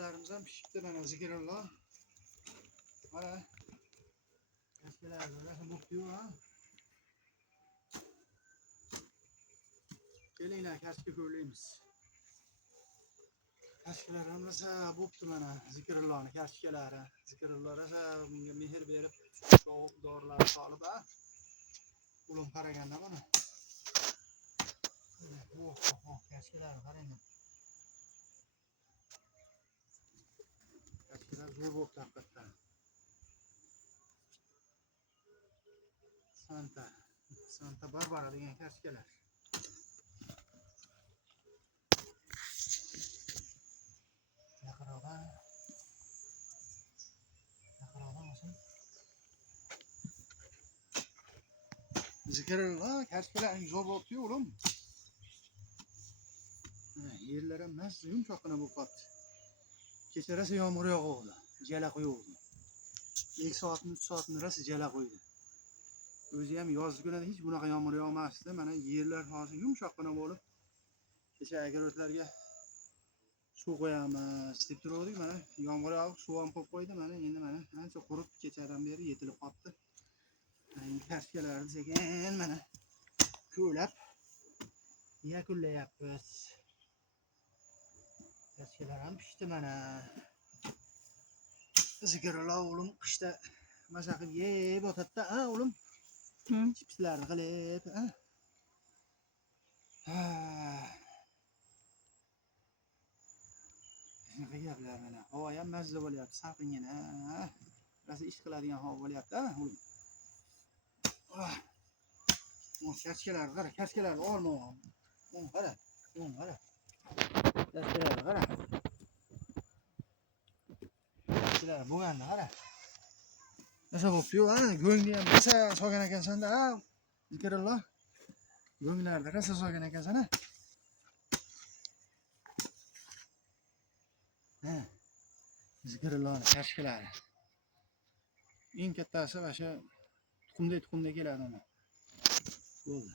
karşılarımız ham pişibdi mana zikrulloh. Mana karşılarimiz ham bo'pti-yu ha. Kelinglar karşıga ko'rlaymiz. Karşılarimiz bo'pti mana zikrullohning karşıgalari. Zikrulloh esa bunga mehr berib, sovuq dorilar solib ha. Ulim qaraganda mana. Karşılar qarang. Karşılar zo'r bo'pti haqiqatan. Santa Barbara degan karşıgalar. Yaqinroqdan olsin. Zikrulloh karşıgalar zo'r bo'pti o'g'lim. Yerlar ham mas yumshoqqina bo'lib qolibdi. Kecharasi yomg'ir yog'uvdi, jala quyuvdi. 2 soatni 3 soatni rosa jala quydi. O'zi ham yozgi kunida hech bunaqa yomg'ir yog'masdi. Mana yerlar hozir yumshoqqina bo'lib, kecha agarotlarga suv qo'yamiz deb turdik. Mana yomg'ir yog'ib suv ham qo'yib qo'ydi. Mana endi mana ancha qurib kechadan beri yetilib qolibdi. Endi karshkalarni sekin mana ko'lab yakunlayapmiz. Karshkalar ham pishdi mana. Zikrulloh o'g'lim qishda maza qilib yeb o'tadi-da, ha o'g'lim? Chipslarni qilib, ha? Shunaqa gaplar mana. Havo ham mazza bo'lyapti, salqingina. Rosa ish qiladigan havo bo'lyapti, ha o'g'lim? Karshkalarni qara, karshkalarni olma. Qara, qara. Karshkalarni qara. Karshkalar bo'lganda qara. Nasa bo'pti-yu, ha? Go'ngni ham rosa solgan ekansan-da, ha? Zikrulloh. Go'nglarni rosa solgan ekansan, ha? Zikrullohning karshkalari. Eng kattasi o'sha tuxumday keladi mana. Bo'ldi.